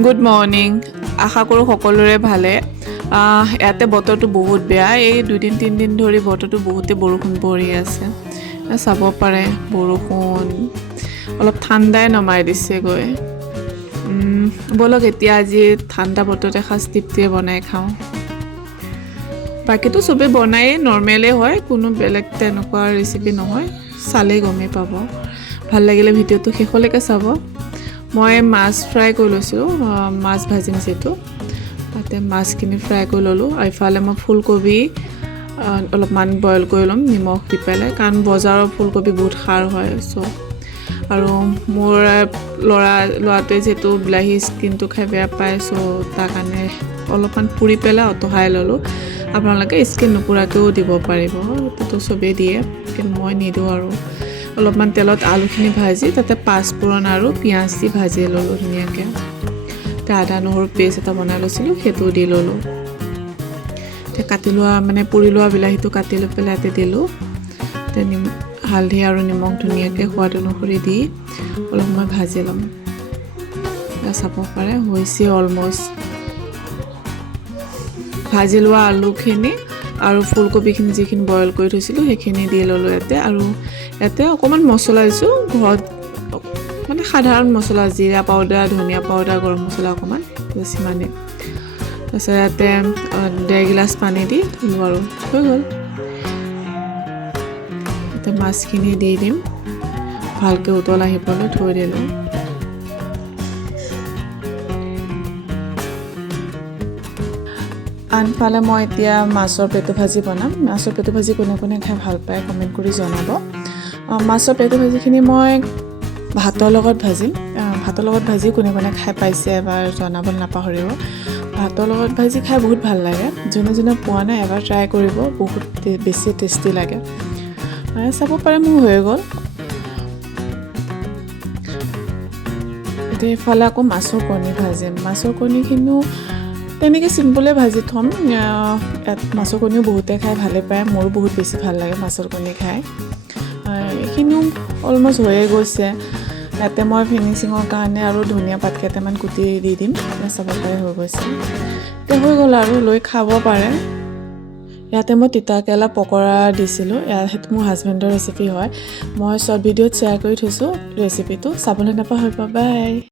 good morning আশা কৰোঁ সকলোৰে ভালে ইয়াতে বতৰটো বহুত বেয়া এই 2-3 দিন ধৰি বতৰটো বহুতে বৰষুণ পৰি আছে চাব পাৰে বৰষুণ অলপ ঠাণ্ডাই নমাই দিছে গৈ বলক এতিয়া আজি ঠাণ্ডা বতৰতে খাস টিপটিয়ে বনাই খাওঁ বাকিটো সবে বনাই নৰমালে হয় কোনো বেলেগ তেনেকুৱা ৰেচিপি নহয় চালে গমে পাব ভাল লাগিলে ভিডিওটো শেষলৈকে চাব মই মাছ ফ্ৰাই কৰি লৈছোঁ মাছ ভাজিম যেটো তাতে মাছখিনি ফ্ৰাই কৰি ললোঁ ইফালে মই ফুলকবি অলপমান বইল কৰি ল'ম নিমখ দি পেলাই কাৰণ বজাৰৰ ফুলকবি বহুত খাৰ হয় সো আৰু মোৰ ল'ৰাটোৱে যেটো বিলাহী স্কিনটো খাই বেয়া পায় সো তাৰ কাৰণে অলপমান পুৰি পেলাই অতহাই ললোঁ আপোনালোকে স্কিন নপুৰাকেও দিব পাৰিব তো সবেই দিয়ে কিন্তু মই নিদিওঁ আৰু অলপমান তেলত আলুখিনি ভাজি তাতে পাঁচফোৰণ আৰু পিঁয়াজ দি ভাজি ললোঁ ধুনীয়াকৈ আদা নহৰু পেষ্ট এটা বনাই লৈছিলোঁ সেইটো দি ললোঁ এতিয়া কাটি লোৱা মানে পুৰি লোৱা বিলাহীটো কাটি লৈ পেলাই ইয়াতে দিলোঁ হালধি আৰু নিমখ ধুনীয়াকৈ সোৱাদ অনুসৰি দি অলপ মই ভাজি ল'ম চাব পাৰে হৈছে অলমষ্ট ভাজি লোৱা আলুখিনি আৰু ফুলকবিখিনি যিখিনি বইল কৰি থৈছিলোঁ সেইখিনি দি ললোঁ ইয়াতে আৰু ইয়াতে অকণমান মছলা দিছোঁ ঘৰত মানে সাধাৰণ মছলা জিৰা পাউডাৰ ধনিয়া পাউডাৰ গৰম মছলা অকণমান বেছি মানে তাৰপিছত ইয়াতে 1.5 গিলাচ পানী দি দিলোঁ আৰু হৈ গ'ল ইয়াতে মাছখিনি দি দিম ভালকৈ উতল আহিবলৈ থৈ দিলোঁ আনফালে মই এতিয়া মাছৰ পেটু ভাজি বনাম মাছৰ পেটু ভাজি কোনে কোনে খাই ভাল পায় কমেণ্ট কৰি জনাব মাছৰ পেটু ভাজিখিনি মই ভাতৰ লগত ভাজিম ভাতৰ লগত ভাজি কোনে কোনে খাই পাইছে এবাৰ জনাব নাপাহৰিব ভাতৰ লগত ভাজি খাই বহুত ভাল লাগে যোনে যোনে পোৱা নাই এবাৰ ট্ৰাই কৰিব বহুত বেছি টেষ্টি লাগে চাব পাৰে মোৰ হৈ গ'ল এতিয়া ইফালে আকৌ মাছৰ কণী ভাজিম মাছৰ কণীখিনিও তেনেকৈ চিম্পলে ভাজি থ'ম মাছৰ কণীও বহুতে খাই ভালে পায় মোৰো বহুত বেছি ভাল লাগে মাছৰ কণী খাই এইখিনিও অলমষ্ট হৈয়ে গৈছে ইয়াতে মই ফিনিচিঙৰ কাৰণে আৰু ধনিয়া পাত কেইটামান কুটি দি দিম চাব পাৰে হৈ গৈছে এতিয়া হৈ গ'ল আৰু লৈ খাব পাৰে ইয়াতে মই তিতাকেৰেলা পকৰা দিছিলোঁ সেইটো মোৰ হাজবেণ্ডৰ ৰেচিপি হয় মই শ্বৰ্ট ভিডিঅ'ত শ্বেয়াৰ কৰি থৈছোঁ ৰেচিপিটো চাবলৈ নাপাহৰিব বাই